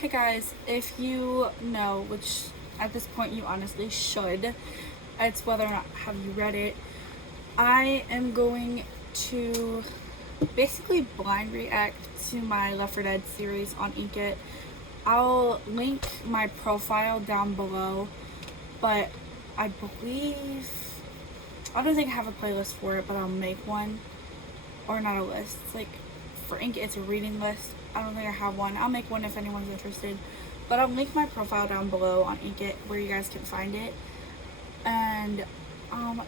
Hey guys, if you know, which at this point you honestly should, it's whether or not have you read it. I am going to basically blind react to my Left 4 Dead series on Inkit. I'll link my profile down below, but I believe, I don't think I have a playlist for it, but I'll make one. Or not a list. It's like, for Inkit it's a reading list. I don't think I have one. I'll make one if anyone's interested. But I'll link my profile down below on Inkit where you guys can find it. And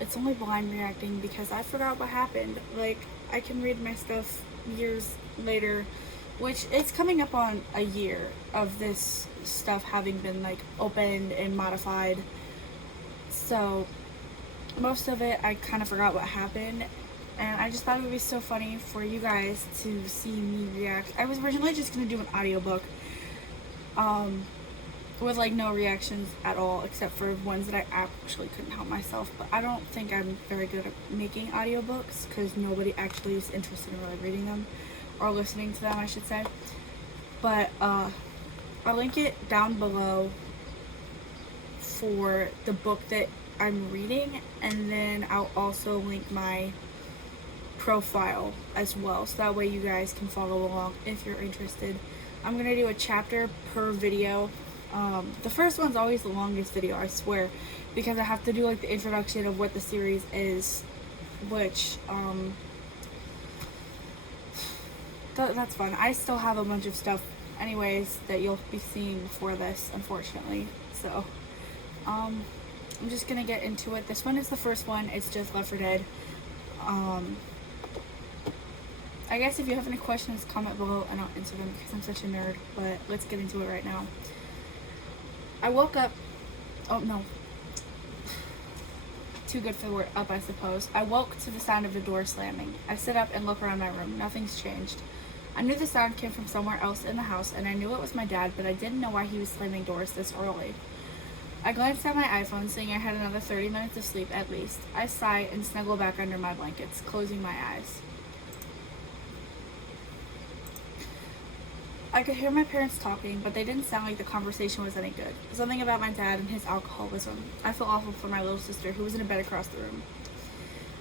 it's only blind reacting because I forgot what happened. Like, I can read my stuff years later, which it's coming up on a year of this stuff having been like opened and modified. So most of it I kind of forgot what happened, and I just thought it would be so funny for you guys to see me react. I was originally just going to do an audiobook with like no reactions at all except for ones that I actually couldn't help myself, but I don't think I'm very good at making audiobooks because nobody actually is interested in really reading them or listening to them, I should say. But I'll link it down below for the book that I'm reading, and then I'll also link my profile as well, so that way you guys can follow along if you're interested. I'm gonna do a chapter per video. The first one's always the longest video, I swear, because I have to do like the introduction of what the series is, which that's fun. I still have a bunch of stuff anyways that you'll be seeing before this, unfortunately. So I'm just gonna get into it. This one is the first one. It's just Left 4 Dead. I guess if you have any questions, comment below and I'll answer them because I'm such a nerd. But let's get into it right now. I woke up. Oh no. Too good for the word up, I suppose. I woke to the sound of the door slamming. I sit up and look around my room. Nothing's changed. I knew the sound came from somewhere else in the house, and I knew it was my dad, but I didn't know why he was slamming doors this early. I glanced at my iPhone, seeing I had another 30 minutes of sleep at least. I sigh and snuggle back under my blankets, closing my eyes. I could hear my parents talking, but they didn't sound like the conversation was any good. Something about my dad and his alcoholism. I felt awful for my little sister, who was in a bed across the room.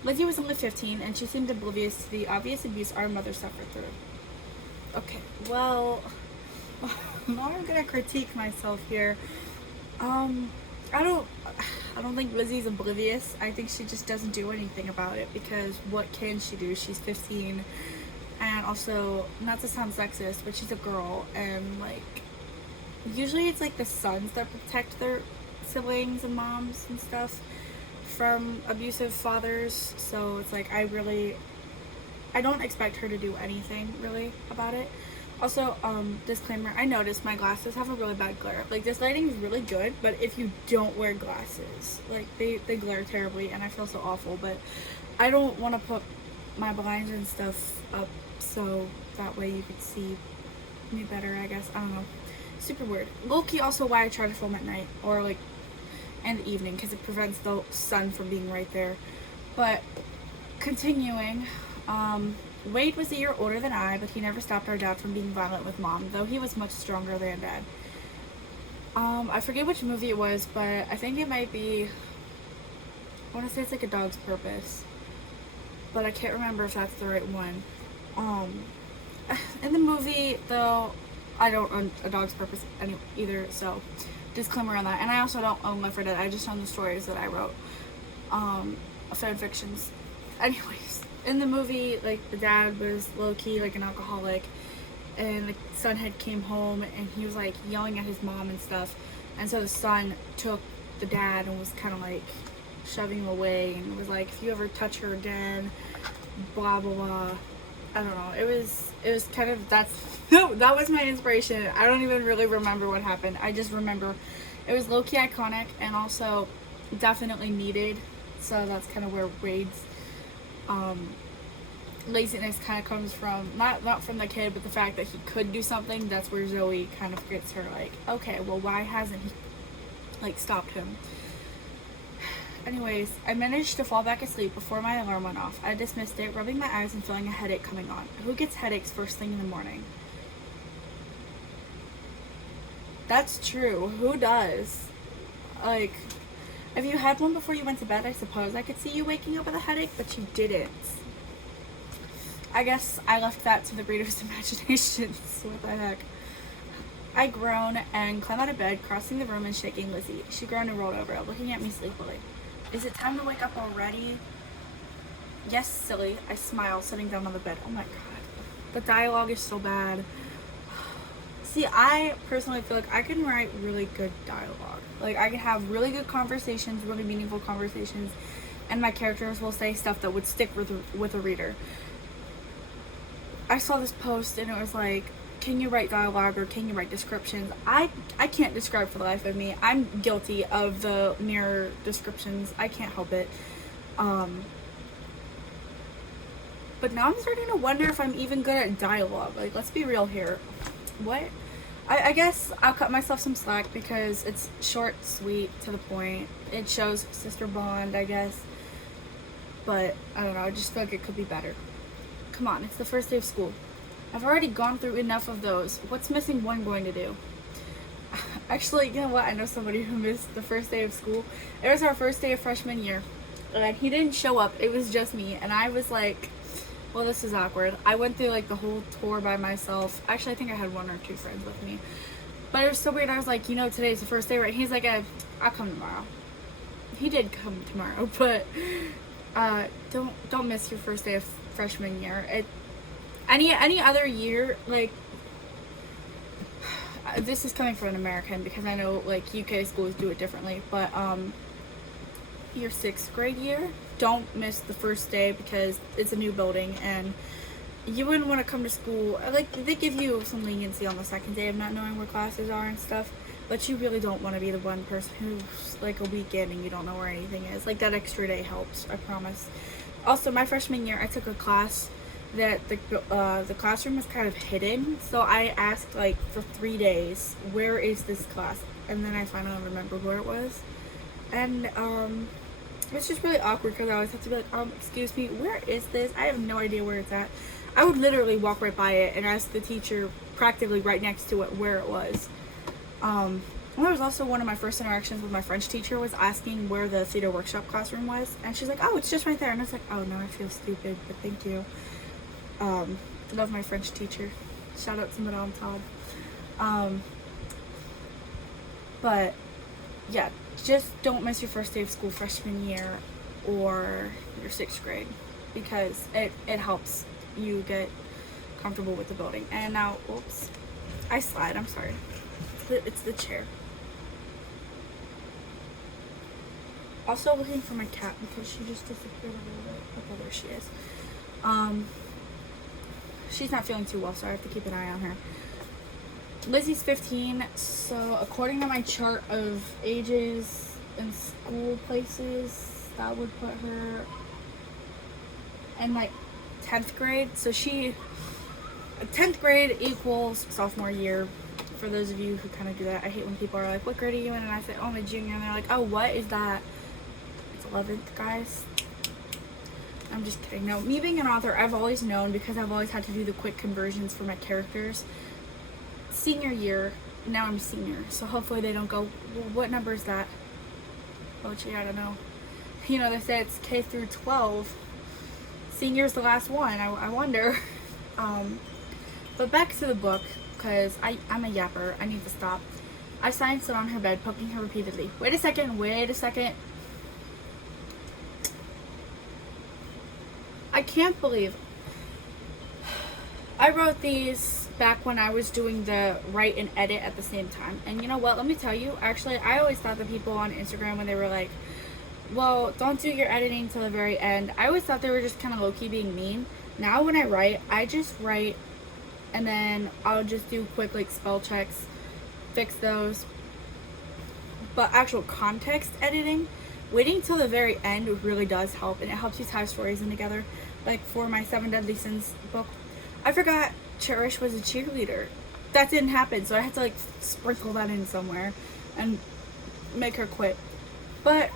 Lizzie was only 15, and she seemed oblivious to the obvious abuse our mother suffered through. Okay, well, now I'm gonna critique myself here. I don't think Lizzie's oblivious. I think she just doesn't do anything about it because what can she do? She's 15. And also, not to sound sexist, but she's a girl, and like, usually it's like the sons that protect their siblings and moms and stuff from abusive fathers. So it's like, I don't expect her to do anything really about it. Also, disclaimer, I noticed my glasses have a really bad glare. Like, this lighting is really good, but if you don't wear glasses, like, they glare terribly, and I feel so awful. But I don't want to put my blinds and stuff up so that way you could see me better, I guess. I don't know. Super weird. Low-key also why I try to film at night, or like in the evening, because it prevents the sun from being right there. But continuing, Wade was a year older than I, but he never stopped our dad from being violent with mom, though he was much stronger than dad. I forget which movie it was, but I think it might be, I want to say it's like A Dog's Purpose, but I can't remember if that's the right one. In the movie, though, I don't own A Dog's Purpose either, so disclaimer on that. And I also don't own Left 4 Dead. I just own the stories that I wrote, fanfictions. Anyways, in the movie, like, the dad was low-key like an alcoholic, and the son had came home and he was like yelling at his mom and stuff, and so the son took the dad and was kind of like shoving him away and was like, if you ever touch her again, blah blah blah. I don't know. It was kind of, that was my inspiration. I don't even really remember what happened. I just remember it was low-key iconic and also definitely needed. So that's kind of where Wade's laziness kind of comes from. Not from the kid, but the fact that he could do something. That's where Zoey kind of gets her like, okay, well, why hasn't he like stopped him? Anyways, I managed to fall back asleep before my alarm went off. I dismissed it, rubbing my eyes and feeling a headache coming on. Who gets headaches first thing in the morning? That's true. Who does? Like, if you had one before you went to bed, I suppose I could see you waking up with a headache, but you didn't. I guess I left that to the reader's imaginations. What the heck? I groaned and climbed out of bed, crossing the room and shaking Lizzie. She groaned and rolled over, looking at me sleepily. Is it time to wake up already? Yes, silly. I smiled, sitting down on the bed. Oh my god. The dialogue is so bad. See, I personally feel like I can write really good dialogue. Like, I can have really good conversations, really meaningful conversations, and my characters will say stuff that would stick with a reader. I saw this post and it was like, can you write dialogue or can you write descriptions? I can't describe for the life of me. I'm guilty of the mere descriptions. I can't help it. But now I'm starting to wonder if I'm even good at dialogue. Like, let's be real here. What? I guess I'll cut myself some slack because it's short, sweet, to the point. It shows sister bond, I guess. But, I don't know, I just feel like it could be better. Come on, it's the first day of school. I've already gone through enough of those. What's missing one going to do? Actually, you know what? I know somebody who missed the first day of school. It was our first day of freshman year. And he didn't show up. It was just me. And I was like, well, this is awkward. I went through like the whole tour by myself. Actually, I think I had one or two friends with me. But it was so weird. I was like, you know, today's the first day, right? He's like, I'll come tomorrow. He did come tomorrow, but don't miss your first day of freshman year. Any other year, like, this is coming from an American because I know like UK schools do it differently, but your 6th grade year, don't miss the first day because it's a new building and you wouldn't want to come to school. Like, they give you some leniency on the 2nd day of not knowing where classes are and stuff, but you really don't want to be the one person who's like a weekend and you don't know where anything is. Like, that extra day helps, I promise. Also, my freshman year, I took a class that the classroom was kind of hidden, so I asked like for 3 days, where is this class? And then I finally remembered where it was, and it's just really awkward because I always have to be like, excuse me, where is this? I have no idea where it's at. I would literally walk right by it and ask the teacher practically right next to it where it was. And there was also one of my first interactions with my French teacher was asking where the theater workshop classroom was, and she's like, oh, it's just right there. And I was like, oh no, I feel stupid, but thank you. Love my French teacher. Shout out to Madame Todd. But yeah, just don't miss your first day of school freshman year or your 6th grade because it helps you get comfortable with the building. And now, oops, I slide, I'm sorry. It's the chair. Also looking for my cat because she just disappeared a little bit. Okay, there she is. She's not feeling too well, so I have to keep an eye on her. Lizzie's 15, so according to my chart of ages and school places, that would put her in like 10th grade. So 10th grade equals sophomore year. For those of you who kind of do that, I hate when people are like, what grade are you in? And I say, oh, I'm a junior. And they're like, oh, what is that? It's 11th, guys. I'm just kidding. No, me being an author, I've always known because I've always had to do the quick conversions for my characters. Senior year, now I'm senior, so hopefully they don't go, well, what number is that? Oh gee, I don't know. You know, they say it's K through 12. Senior's the last one. I wonder. But back to the book, because I'm a yapper. I need to stop. I signed sit on her bed, poking her repeatedly. Wait a second. I can't believe I wrote these back when I was doing the write and edit at the same time. And you know what? Let me tell you, actually, I always thought that people on Instagram, when they were like, well, don't do your editing till the very end, I always thought they were just kind of low-key being mean. Now when I write, I just write and then I'll just do quick like spell checks, fix those. But actual context editing, waiting till the very end really does help, and it helps you tie stories in together. Like for my 7 Deadly Sins book, I forgot Cherish was a cheerleader. That didn't happen, so I had to like sprinkle that in somewhere and make her quit. But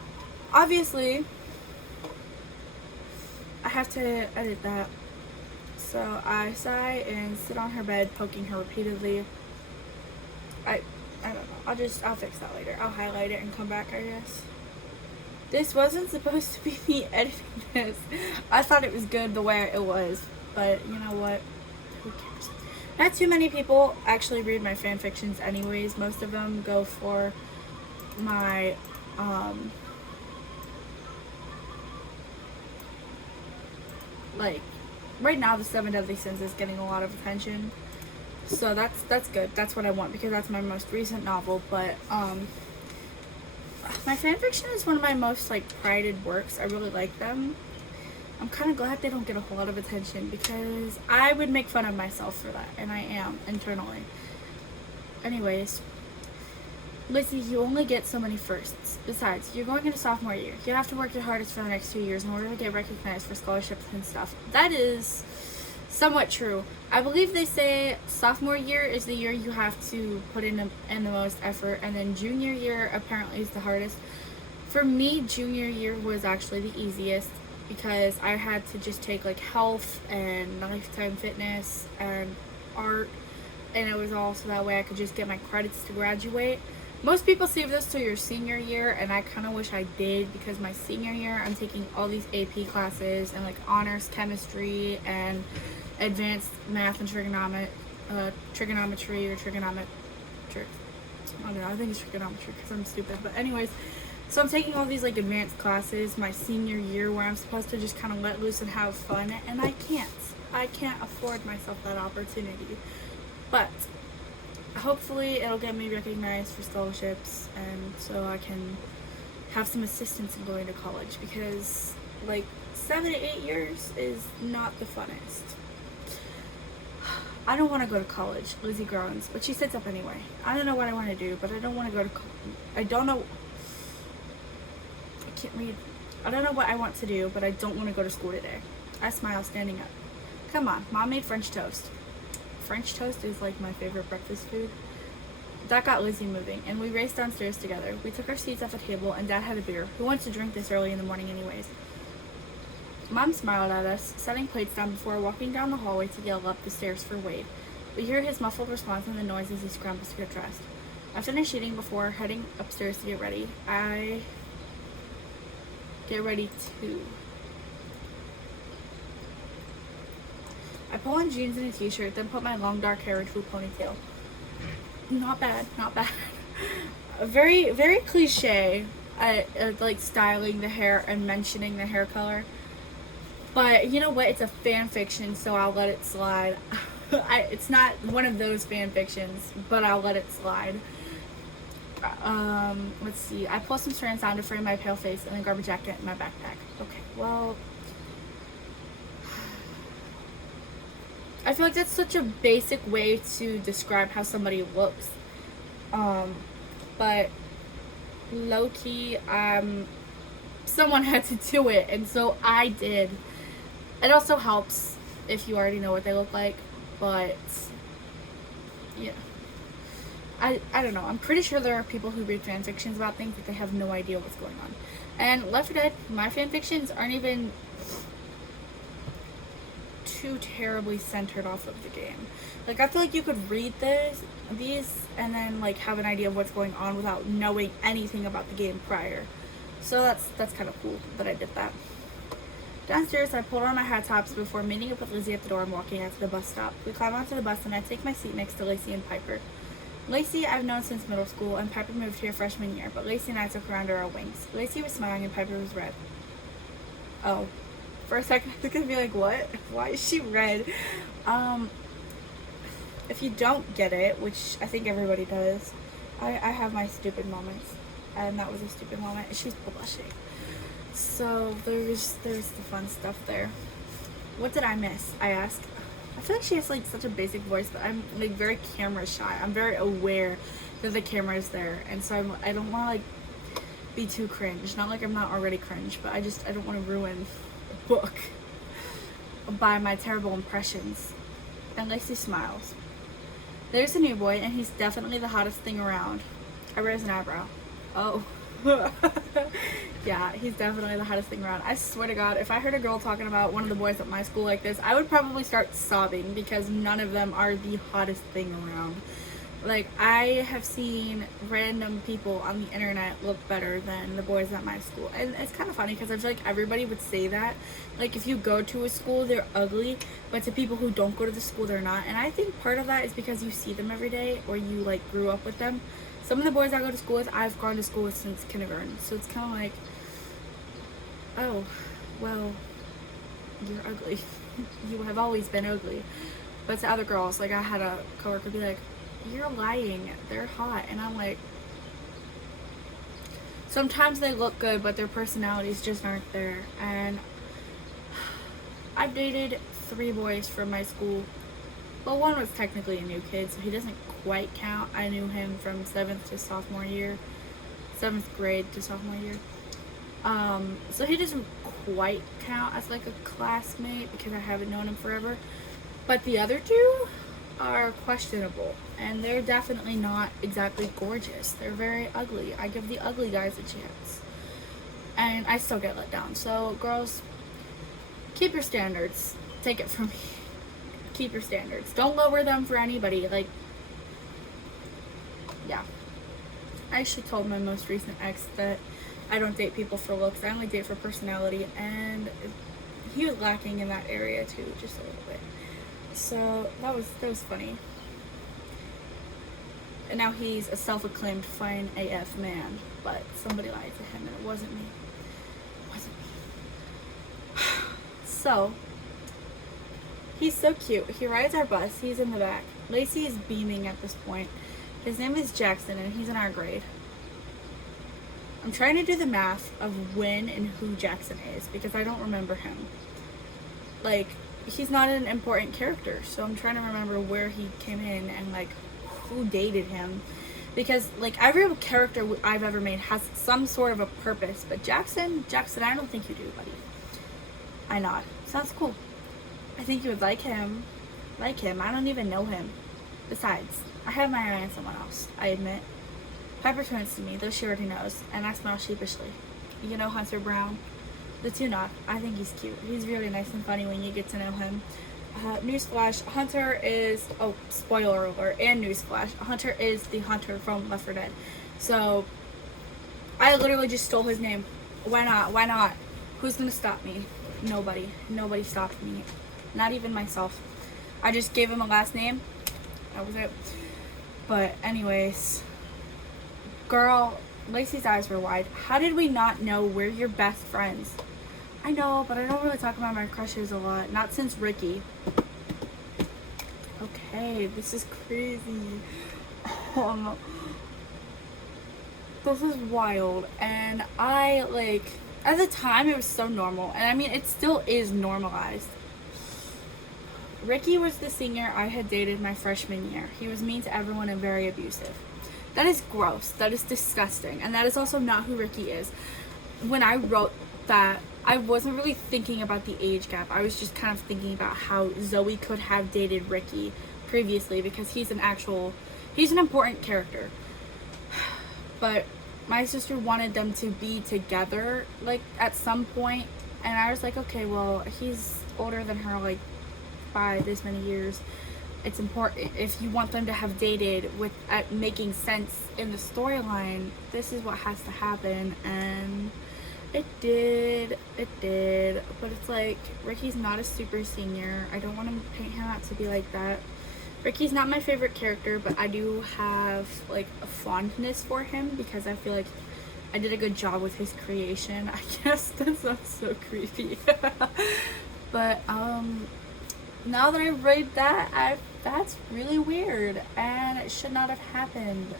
obviously I have to edit that. So I sigh and sit on her bed, poking her repeatedly. I don't know. I'll fix that later. I'll highlight it and come back, I guess. This wasn't supposed to be me editing this. I thought it was good the way it was, but you know what? Who cares? Not too many people actually read my fan fictions anyways. Most of them go for my, like, right now the 7 Deadly Sins is getting a lot of attention. So that's good. That's what I want because that's my most recent novel, but, my fanfiction is one of my most, like, prided works. I really like them. I'm kind of glad they don't get a whole lot of attention because I would make fun of myself for that, and I am, internally. Anyways, Lizzie, you only get so many firsts. Besides, you're going into sophomore year. You have to work your hardest for the next 2 years in order to get recognized for scholarships and stuff. That is somewhat true. I believe they say sophomore year is the year you have to put in the most effort, and then junior year apparently is the hardest. For me, junior year was actually the easiest because I had to just take like health and lifetime fitness and art, and it was all so that way I could just get my credits to graduate. Most people save this till your senior year, and I kind of wish I did because my senior year I'm taking all these AP classes and like honors chemistry and advanced math and trigonometry or trigonometric. I don't know, I think it's trigonometry because I'm stupid, but anyways, so I'm taking all these like advanced classes my senior year where I'm supposed to just kind of let loose and have fun, and I can't afford myself that opportunity. But hopefully it'll get me recognized for scholarships, and so I can have some assistance in going to college because like 7 to 8 years is not the funnest. I don't want to go to college, Lizzie groans, but she sits up anyway. I don't know what I want to do, but I don't want to go to I don't know. I can't read. I don't know what I want to do, but I don't want to go to school today. I smile, standing up. Come on, Mom made French toast. French toast is like my favorite breakfast food. That got Lizzie moving, and we raced downstairs together. We took our seats at the table, and Dad had a beer. Who wants to drink this early in the morning anyways? Mom smiled at us, setting plates down before walking down the hallway to yell up the stairs for Wade. We hear his muffled response and the noise as he scrambles to get dressed. I finish eating before heading upstairs to get ready. I get ready too. I pull on jeans and a t-shirt, then put my long dark hair into a ponytail. Not bad, not bad. Very, very cliche at like styling the hair and mentioning the hair color. But you know what? It's a fan fiction, so I'll let it slide. It's not one of those fan fictions, but I'll let it slide. Let's see. I pull some strands down to frame my pale face and then grab a jacket in my backpack. Okay, well, I feel like that's such a basic way to describe how somebody looks. But low-key, someone had to do it, and so I did. It also helps if you already know what they look like, but yeah. I don't know. I'm pretty sure there are people who read fan fictions about things that they have no idea what's going on. And Left 4 Dead, my fan fictions aren't even too terribly centered off of the game. Like, I feel like you could read these and then like have an idea of what's going on without knowing anything about the game prior. So that's kind of cool that I did that. Downstairs, I pulled on my hat tops before meeting up with Lizzie at the door and walking out to the bus stop. We climb onto the bus and I take my seat next to Lacey and Piper. Lacey I've known since middle school, and Piper moved here freshman year, but Lacey and I took her under our wings. Lacey was smiling and Piper was red. Oh. For a second, I was gonna be like, what? Why is she red? If you don't get it, which I think everybody does, I have my stupid moments, and that was a stupid moment. She's blushing. So there's the fun stuff there. What did I miss? I ask. I feel like she has like such a basic voice, but I'm like very camera shy. I'm very aware that the camera is there, and so I don't want to like be too cringe. Not like I'm not already cringe, but I don't want to ruin the book by my terrible impressions. And Lacey smiles. There's a new boy, and he's definitely the hottest thing around. I raise an eyebrow. Oh. Yeah, he's definitely the hottest thing around. I swear to God, if I heard a girl talking about one of the boys at my school like this, I would probably start sobbing because none of them are the hottest thing around. Like, I have seen random people on the internet look better than the boys at my school. And it's kind of funny because I feel like everybody would say that. Like, if you go to a school, they're ugly, but to people who don't go to the school, they're not. And I think part of that is because you see them every day or you, like, grew up with them. Some of the boys I go to school with, I've gone to school with since kindergarten. So it's kind of like, oh, well, you're ugly. You have always been ugly. But to other girls, like, I had a coworker be like, you're lying, they're hot. And I'm like, sometimes they look good, but their personalities just aren't there. And I've dated 3 boys from my school. Well, one was technically a new kid, so he doesn't quite count. I knew him from 7th to sophomore year, 7th grade to sophomore year. So he doesn't quite count as like a classmate because I haven't known him forever. But the other 2 are questionable, and they're definitely not exactly gorgeous. They're very ugly. I give the ugly guys a chance, and I still get let down. So girls, keep your standards. Take it from me. Keep your standards. Don't lower them for anybody. Like, yeah. I actually told my most recent ex that I don't date people for looks. I only date for personality, and he was lacking in that area too, just a little bit. So that was funny. And now he's a self-acclaimed fine AF man, but somebody lied to him, and it wasn't me. It wasn't me. So he's so cute. He rides our bus. He's in the back. Lacey is beaming at this point. His name is Jackson, and he's in our grade. I'm trying to do the math of when and who Jackson is because I don't remember him. Like, he's not an important character, so I'm trying to remember where he came in and like who dated him, because like every character I've ever made has some sort of a purpose, but Jackson, I don't think you do, buddy. I nod. Sounds cool. I think you would like him. I don't even know him. Besides, I have my eye on someone else, I admit. Piper turns to me, though she already knows, and I smile sheepishly. You know Hunter Brown? The 2 nod. I think he's cute. He's really nice and funny when you get to know him. Newsflash, Hunter is, oh, spoiler alert, and newsflash, Hunter is the Hunter from Left 4 Dead. So, I literally just stole his name. Why not? Who's gonna stop me? Nobody stopped me. Not even myself. I just gave him a last name. That was it. But anyways, girl, Lacey's eyes were wide. How did we not know we're your best friends? I know, but I don't really talk about my crushes a lot. Not since Ricky. Okay, this is crazy. This is wild. And I, like, at the time it was so normal. And I mean, it still is normalized. Ricky was the senior I had dated my freshman year. He was mean to everyone and very abusive. That is gross. That is disgusting. And that is also not who Ricky is. When I wrote that, I wasn't really thinking about the age gap. I was just kind of thinking about how Zoey could have dated Ricky previously because he's an important character. But my sister wanted them to be together, like, at some point. And I was like, okay, well, he's older than her, like, by this many years. It's important if you want them to have dated with making sense in the storyline. This is what has to happen, and it did. But it's like, Ricky's not a super senior. I don't want to paint him out to be like that. Ricky's not my favorite character, but I do have like a fondness for him because I feel like I did a good job with his creation. I guess that sounds so creepy. But now that I read that, that's really weird, and it should not have happened,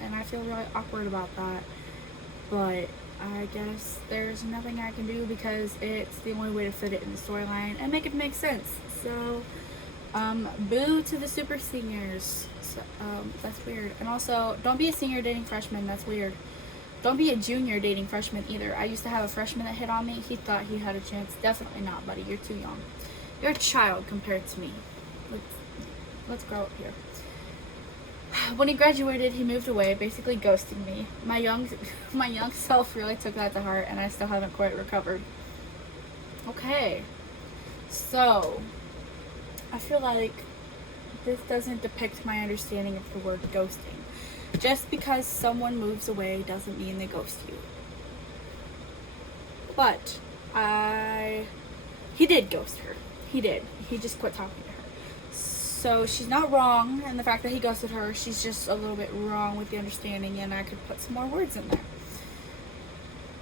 and I feel really awkward about that. But I guess there's nothing I can do because it's the only way to fit it in the storyline and make it make sense. So, boo to the super seniors. So, that's weird. And also, don't be a senior dating freshman. That's weird. Don't be a junior dating freshman either. I used to have a freshman that hit on me. He thought he had a chance. Definitely not, buddy. You're too young. You're a child compared to me. Let's grow up here. When he graduated, he moved away, basically ghosting me. My young self really took that to heart, and I still haven't quite recovered. Okay. So, I feel like This doesn't depict my understanding of the word ghosting. Just because someone moves away doesn't mean they ghost you. But he did ghost her. He did. He just quit talking to her. So she's not wrong in the fact that he ghosted her. She's just a little bit wrong with the understanding, and I could put some more words in there.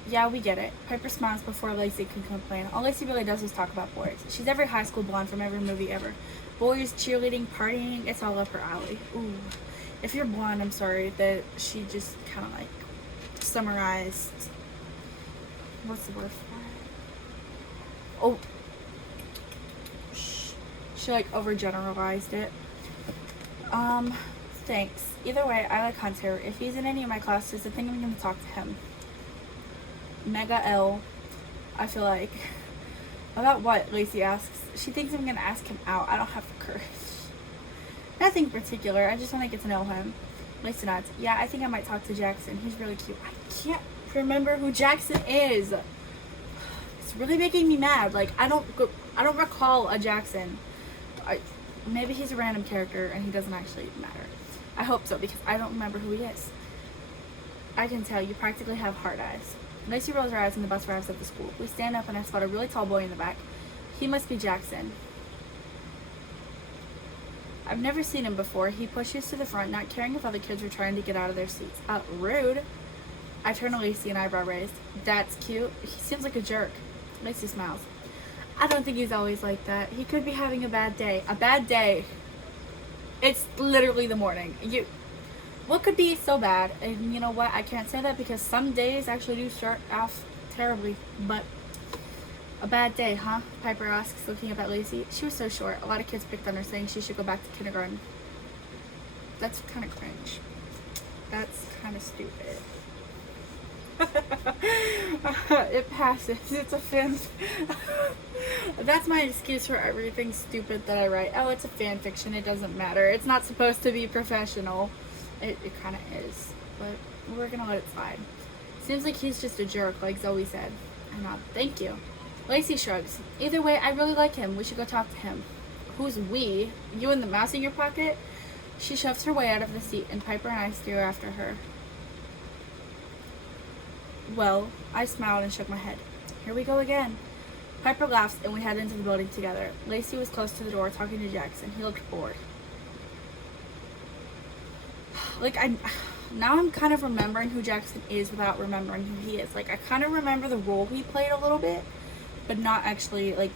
Yeah, we get it. Piper smiles before Lacey can complain. All Lacey really does is talk about boys. She's every high school blonde from every movie ever. Boys, cheerleading, partying, it's all up her alley. Ooh. If you're blonde, I'm sorry that she just kind of like summarized. What's the word for it? Oh. She like overgeneralized it. Thanks. Either way, I like Hunter. If he's in any of my classes, I think I'm gonna talk to him. Mega L, I feel like. About what? Lacey asks. She thinks I'm gonna ask him out. I don't have the courage. Nothing particular. I just want to get to know him. Lacey nods. Yeah, I think I might talk to Jackson. He's really cute. I can't remember who Jackson is. It's really making me mad. Like I don't recall a Jackson. Maybe he's a random character and he doesn't actually matter. I hope so because I don't remember who he is. I can tell you practically have hard eyes. Lacey rolls her eyes and the bus arrives at the school. We stand up and I spot a really tall boy in the back. He must be Jackson. I've never seen him before. He pushes to the front, not caring if other kids are trying to get out of their seats. Rude. I turn to Lacey and eyebrow raised. That's cute. He seems like a jerk. Lacey smiles. I don't think he's always like that. He could be having a bad day. A bad day. It's literally the morning. What could be so bad? And you know what? I can't say that because some days actually do start off terribly. But a bad day, huh? Piper asks, looking up at Lacey. She was so short. A lot of kids picked on her, saying she should go back to kindergarten. That's kind of cringe. That's kind of stupid. It passes. It's a fan. That's my excuse for everything stupid that I write. Oh, it's a fan fiction. It doesn't matter. It's not supposed to be professional. It kind of is, but we're gonna let it slide. Seems like he's just a jerk, like Zoey said. I nod. Thank you. Lacey shrugs. Either way, I really like him. We should go talk to him. Who's we? You and the mouse in your pocket? She shoves her way out of the seat, and Piper and I steer after her. Well, I smiled and shook my head. Here we go again. Piper laughs, and we head into the building together. Lacey was close to the door, talking to Jackson. He looked bored. Now I'm kind of remembering who Jackson is without remembering who he is. Like, I kind of remember the role he played a little bit, but not actually, like,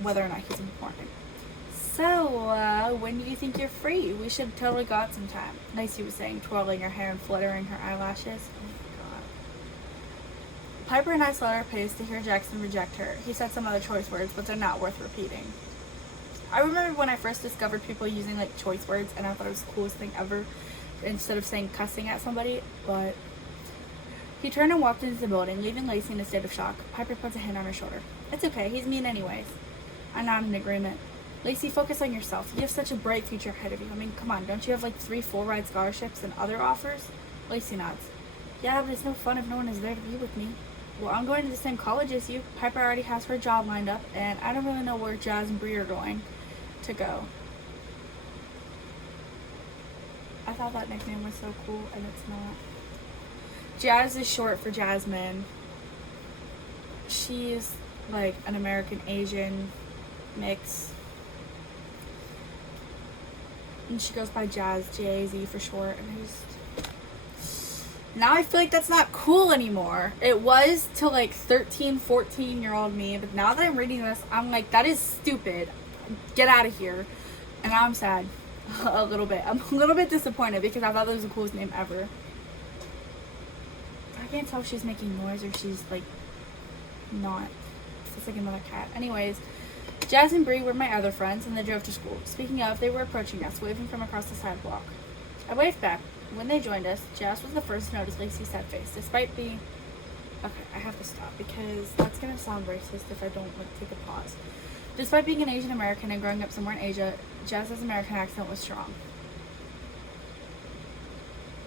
whether or not he's important. So, when do you think you're free? We should totally go out sometime, Lacey was saying, twirling her hair and fluttering her eyelashes. Oh my god. Piper and I slowed our pace to hear Jackson reject her. He said some other choice words, but they're not worth repeating. I remember when I first discovered people using, like, choice words, and I thought it was the coolest thing ever, instead of saying cussing at somebody, but he turned and walked into the building, leaving Lacey in a state of shock. Piper puts a hand on her shoulder. It's okay, he's mean anyways. I nod in agreement. Lacey, focus on yourself. You have such a bright future ahead of you. I mean, come on, don't you have like 3 full-ride scholarships and other offers? Lacey nods. Yeah, but it's no fun if no one is there to be with me. Well, I'm going to the same college as you. Piper already has her job lined up, and I don't really know where Jazz and Bree are going to go. I thought that nickname was so cool, and it's not. Jazz is short for Jasmine. She's like an American Asian mix. And she goes by Jazz, J-A-Z for short. And now I feel like that's not cool anymore. It was to like 13, 14-year-old me, but now that I'm reading this, I'm like, that is stupid. Get out of here. And now I'm sad. A little bit. I'm a little bit disappointed because I thought that was the coolest name ever. I can't tell if she's making noise or she's like not. It's like another cat. Anyways, Jazz and Bree were my other friends and they drove to school. Speaking of, they were approaching us, waving from across the sidewalk. I waved back. When they joined us, Jazz was the first to notice Lacey's sad face, despite being... Okay, I have to stop because that's gonna sound racist if I don't like take a pause. Despite being an Asian American and growing up somewhere in Asia, Jazz's American accent was strong.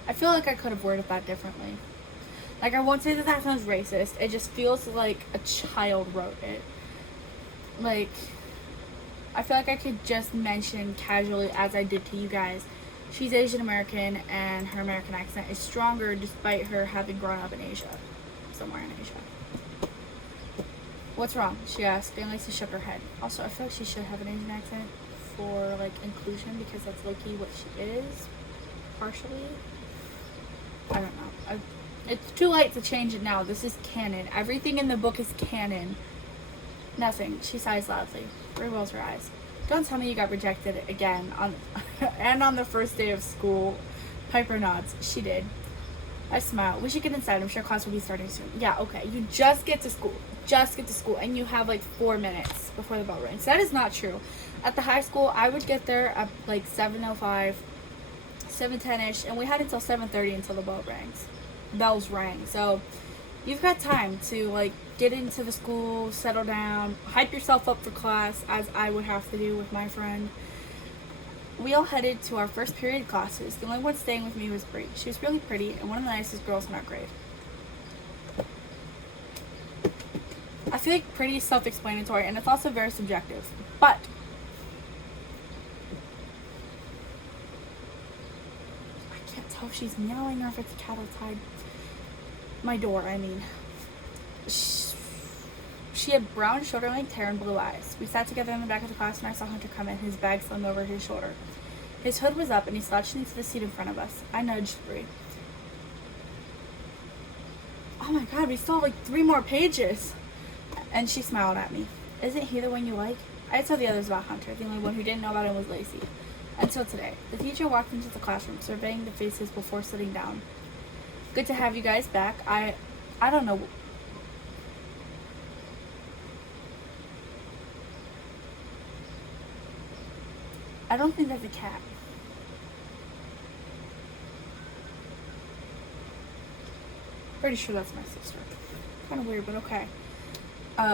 I feel like I could have worded that differently. Like, I won't say that that sounds racist. It just feels like a child wrote it. Like, I feel like I could just mention casually, as I did to you guys, she's Asian American and her American accent is stronger despite her having grown up in Asia. Somewhere in Asia. What's wrong? She asked, and Lacey shook her head. Also, I feel like she should have an Asian accent for, like, inclusion, because that's low-key what she is, partially. I don't know. It's too late to change it now. This is canon. Everything in the book is canon. Nothing. She sighs loudly. Ray rolls her eyes. Don't tell me you got rejected again on and on the first day of school. Piper nods. She did. I smile. We should get inside. I'm sure class will be starting soon. Yeah, okay. You just get to school. Just get to school. And you have like 4 minutes before the bell rings. That is not true. At the high school, I would get there at like 7:05, 7:10-ish. And we had until 7:30 until the bells rang. So you've got time to like get into the school, settle down, hype yourself up for class, as I would have to do with my friend. We all headed to our first period classes. The only one staying with me was Bree. She was really pretty and one of the nicest girls in our grade. I feel like pretty is self-explanatory, and it's also very subjective. But I can't tell if she's meowing or if it's a cat outside my door, I mean. She had brown shoulder-length hair and blue eyes. We sat together in the back of the class and I saw Hunter come in, his bag slung over his shoulder. His hood was up and he slouched into the seat in front of us. I nudged Bree. Oh my god, we still have like 3 more pages. And she smiled at me. Isn't he the one you like? I told the others about Hunter. The only one who didn't know about him was Lacey. Until today. The teacher walked into the classroom, surveying the faces before sitting down. Good to have you guys back. I don't know. I don't think that's a cat. Pretty sure that's my sister. Kind of weird, but okay.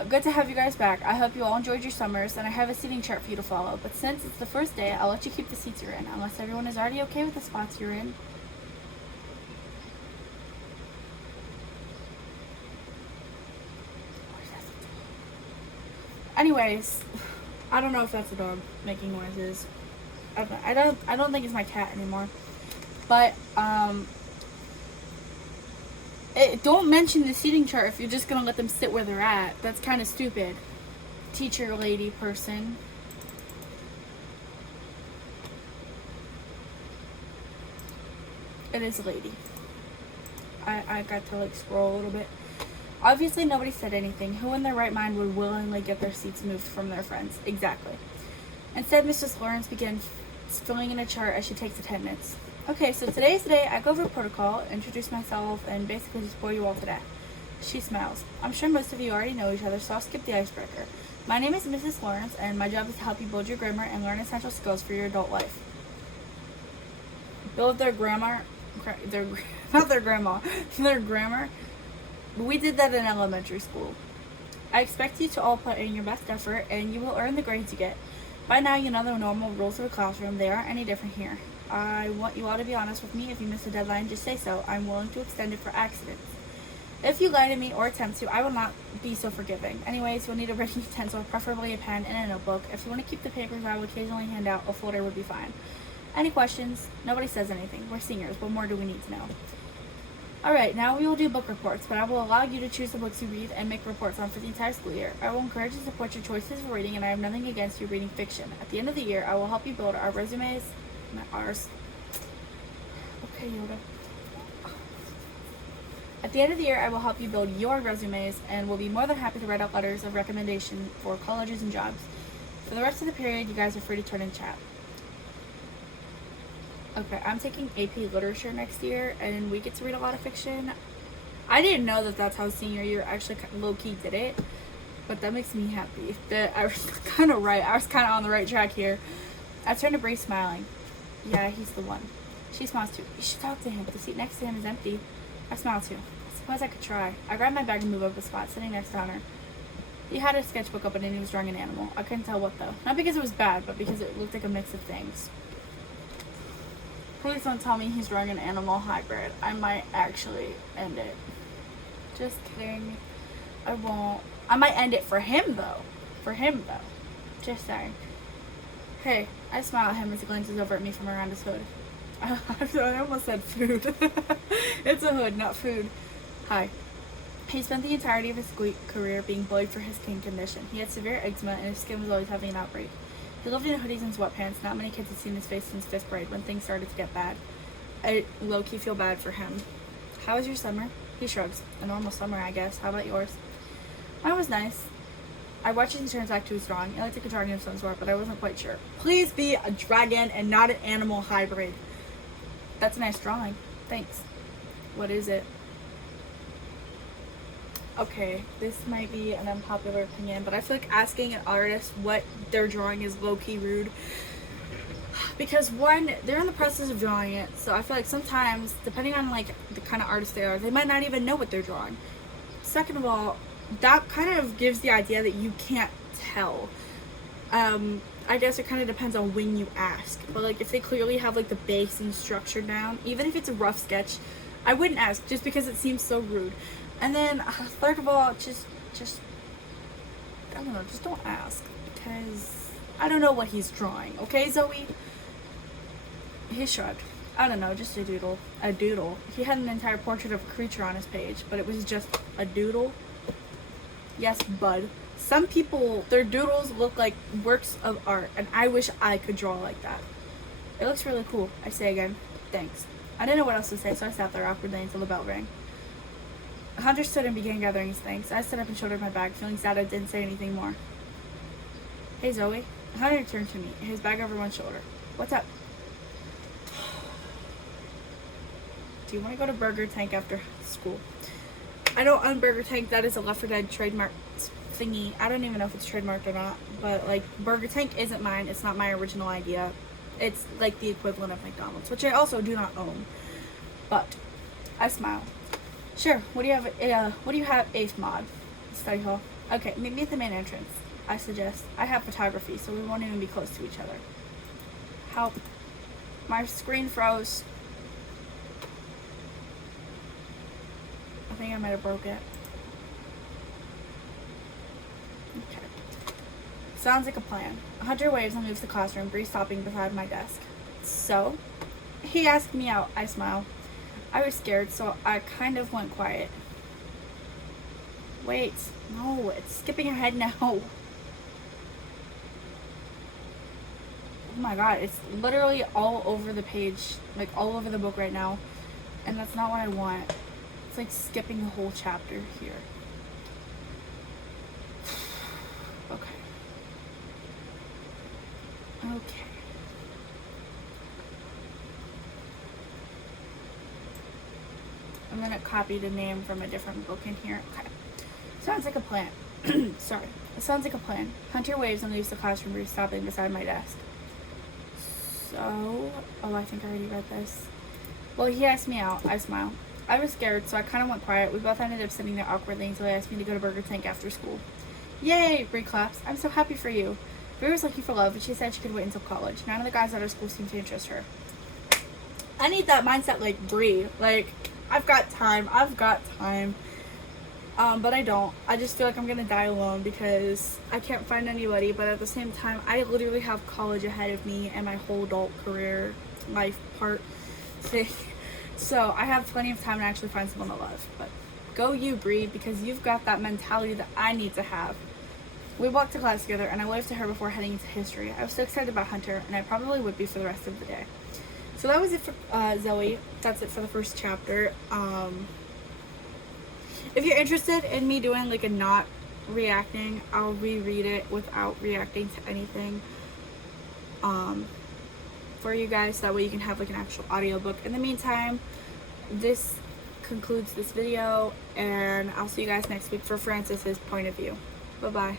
Good to have you guys back. I hope you all enjoyed your summers, and I have a seating chart for you to follow. But since it's the first day, I'll let you keep the seats you're in, unless everyone is already okay with the spots you're in. Anyways, I don't know if that's a dog making noises. I don't think it's my cat anymore. But don't mention the seating chart if you're just gonna let them sit where they're at. That's kind of stupid. Teacher, lady, person. It is a lady. I got to like scroll a little bit. Obviously, nobody said anything. Who in their right mind would willingly get their seats moved from their friends? Exactly. Instead, Mrs. Lawrence began filling in a chart as she takes attendance. Okay, so today's the day. I go over protocol, introduce myself, and basically just bore you all to death. She smiles. I'm sure most of you already know each other, so I'll skip the icebreaker. My name is Mrs. Lawrence, and my job is to help you build your grammar and learn essential skills for your adult life. Build their grammar. Not their grandma. Their grammar. We did that in elementary school. I expect you to all put in your best effort, and you will earn the grades you get. By now, you know the normal rules of the classroom. They aren't any different here. I want you all to be honest with me. If you miss a deadline, just say so. I'm willing to extend it for accidents. If you lie to me or attempt to, I will not be so forgiving. Anyways, you'll need a writing utensil, preferably a pen and a notebook. If you want to keep the papers, I will occasionally hand out. A folder would be fine. Any questions? Nobody says anything. We're seniors. What more do we need to know? Alright, now we will do book reports, but I will allow you to choose the books you read and make reports on for the entire school year. I will encourage you to support your choices for reading, and I have nothing against you reading fiction. At the end of the year, I will help you build our resumes. Not ours. Okay, Yoda. At the end of the year, I will help you build your resumes and will be more than happy to write out letters of recommendation for colleges and jobs. For the rest of the period, you guys are free to turn in chat. Okay, I'm taking AP Literature next year, and we get to read a lot of fiction. I didn't know that that's how senior year actually low-key did it, but that makes me happy. That I was kind of right. I was kind of on the right track here. I turned to Bree, smiling. Yeah, he's the one. She smiles too. You should talk to him. The seat next to him is empty. I smile too. I suppose I could try. I grabbed my bag and moved up a spot, sitting next to Hunter. He had his sketchbook open and he was drawing an animal. I couldn't tell what though. Not because it was bad, but because it looked like a mix of things. Please don't tell me he's drawing an animal hybrid. I might actually end it. Just kidding. I won't. I might end it for him though. For him though. Just saying. Hey, I smile at him as he glances over at me from around his hood. I almost said food. It's a hood, not food. Hi. He spent the entirety of his career being bullied for his skin condition. He had severe eczema and his skin was always having an outbreak. He lived in hoodies and sweatpants. Not many kids had seen his face since 5th grade when things started to get bad. I low-key feel bad for him. How was your summer? He shrugs. A normal summer, I guess. How about yours? Mine was nice. I watched as he turns back to his drawing. It looked like a dragon of some sort, but I wasn't quite sure. Please be a dragon and not an animal hybrid. That's a nice drawing. Thanks. What is it? Okay, this might be an unpopular opinion, but I feel like asking an artist what they're drawing is low-key rude. Because one, they're in the process of drawing it, so I feel like sometimes, depending on like the kind of artist they are, they might not even know what they're drawing. Second of all, that kind of gives the idea that you can't tell. I guess it kind of depends on when you ask, but like if they clearly have like the base and structure down, even if it's a rough sketch, I wouldn't ask just because it seems so rude. And then third of all, just I don't know, just don't ask because I don't know what he's drawing. Okay, Zoey? He shrugged. I don't know, just a doodle. A doodle. He had an entire portrait of a creature on his page, but it was just a doodle. Yes, bud. Some people, their doodles look like works of art, and I wish I could draw like that. It looks really cool. I say again, thanks. I didn't know what else to say, so I sat there awkwardly until the bell rang. Hunter stood and began gathering his things. I stood up and shouldered my bag, feeling sad I didn't say anything more. Hey, Zoey. Hunter turned to me, his bag over one shoulder. What's up? Do you want to go to Burger Tank after school? I don't own Burger Tank. That is a Left 4 Dead trademark thingy. I don't even know if it's trademarked or not. But, like, Burger Tank isn't mine. It's not my original idea. It's, like, the equivalent of McDonald's, which I also do not own. But I smile. Sure. What do you have 8th mod? Study hall. Okay, meet me at the main entrance. I suggest. I have photography, so we won't even be close to each other. Help. My screen froze. I think I might have broke it. Okay. Sounds like a plan. Hunter waves and leaves the classroom, Bree stopping beside my desk. So? He asked me out. I smile. I was scared, so I kind of went quiet. Wait. No, it's skipping ahead now. Oh my god, it's literally all over the page. Like, all over the book right now. And that's not what I want. It's like skipping the whole chapter here. Okay. Okay. I'm gonna copy the name from a different book in here. Okay. Sounds like a plan. Sorry. It sounds like a plan. Hunter waves and leaves the classroom, stopping beside my desk. So, oh, I think I already read this. Well, he asked me out. I smile. I was scared, so I kind of went quiet. We both ended up sitting there awkwardly until he asked me to go to Burger Tank after school. Yay! Bree claps. I'm so happy for you. Bree was looking for love, but she said she could wait until college. None of the guys at our school seemed to interest her. I need that mindset like Bree. Like, I've got time. But I don't. I just feel like I'm gonna die alone because I can't find anybody, but at the same time, I literally have college ahead of me and my whole adult career life part thing. So I have plenty of time to actually find someone to love. But go you, Bree, because you've got that mentality that I need to have. We walked to class together, and I waved to her before heading into history. I was so excited about Hunter, and I probably would be for the rest of the day. So that was it for Zoey. That's it for the first chapter. If you're interested in me doing like a not reacting, I'll reread it without reacting to anything for you guys. That way you can have like an actual audiobook. In the meantime, this concludes this video, and I'll see you guys next week for Francis's point of view. Bye-bye.